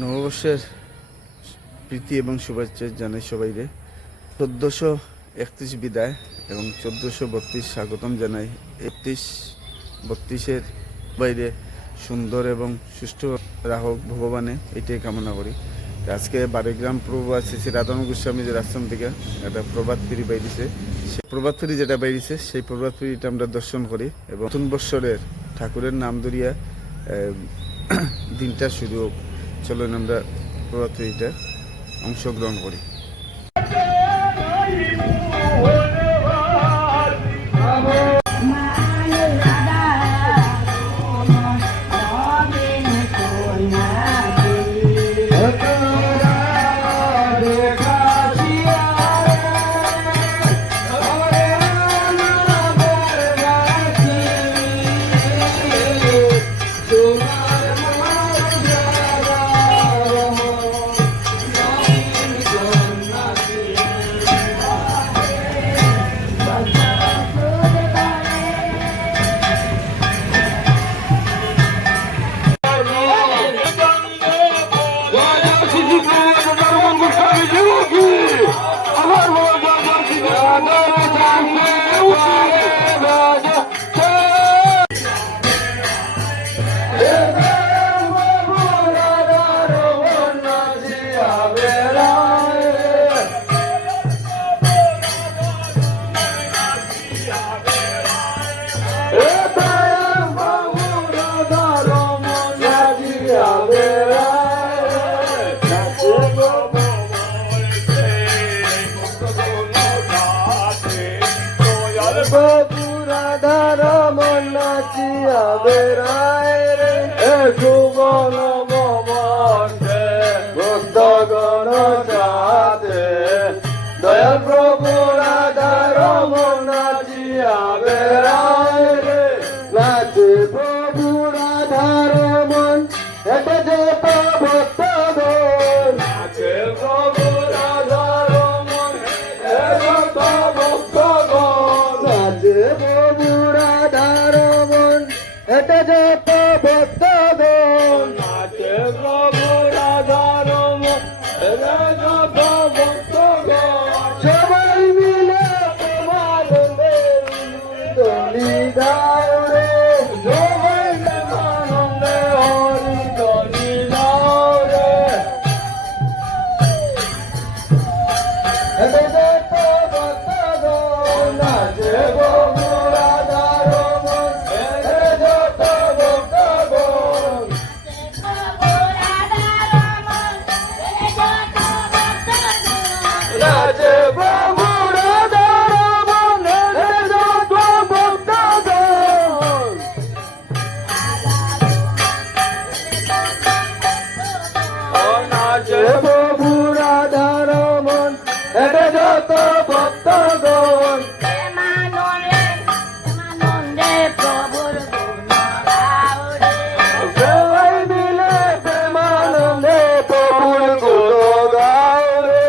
নববর্ষের প্রীতি এবং শুভেচ্ছা জানাই সবাইরে। 1431 বিদায় এবং 1432 স্বাগতম জানাই। 31-32-এর বাইরে সুন্দর এবং সুষ্ঠু রাহক ভগবানে, এটাই কামনা করি। আজকে বারেগ্রাম প্রভু আছে শ্রী রাধারমণ গোস্বামীদের আশ্রম থেকে একটা প্রভাত ফেরি বাইরেছে। সেই প্রভাত ফেরি যেটা বাইরেছে সেই প্রভাত ফেরিটা আমরা দর্শন করি এবং নতুন বৎসরের ঠাকুরের নাম ধরিয়া দিনটা শুরু হোক। চলুন আমরা প্রভাত ফেরিটা অংশগ্রহণ করি। রাধারমণ নাচিয়া বেড়ায় রে সুবন মধ্যে ভক্তগণ সাথে দয়াল প্রভু রাধারমণ নাচিয়া বেড়ায় রে নাচে প্রভু রাধারমণ এটা যে ভক্তগণ নাচে প্রভু রাধারমণ এটা ভক্তগণ নাচে প্রভু রাধারমণ এটা যে ভক্তগণ নাচে প্রভু রাধারমণ এটা যে ভক্তগণ সবাই মিলে তোমার দলি গাও রে সবাই আনন্দে হরি দলি গাও রে এটা যে ভক্তগণ নাচে প্রভু রাধারমণ এটা যে ভক্তগণ নাচে প্রভু রাধারমণ এটা যে ভক্তগণ নাচে প্রভু রাধারমণ এটা যত ভক্তগণ সবাই মিলে প্রেমানন্দে প্রভুর গুণ গাও রে সবাই মিলে প্রেমানন্দে প্রভুর গুণ গাও রে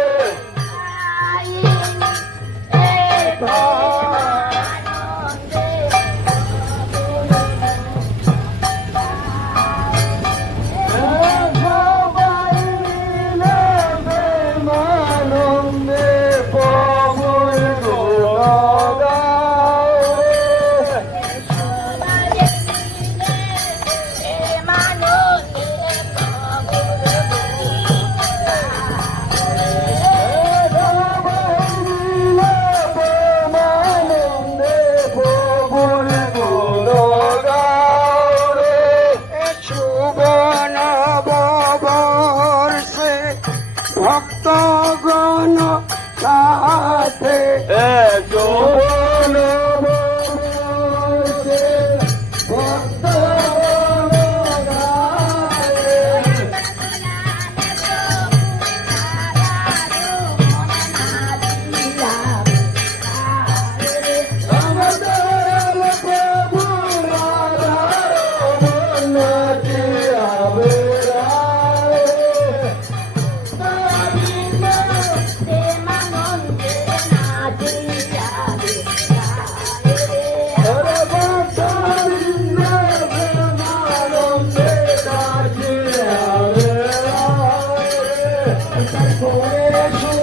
প্রেমানন্দে প্রভুর গুণ গাও রে সুবন বর্ষে ভক্তগণ সাথে সুবন বর্ষে ভক্তগণ সাথে রাধারমণ প্রভু রাধারমণ নাচিয়া বেড়ায় রে করে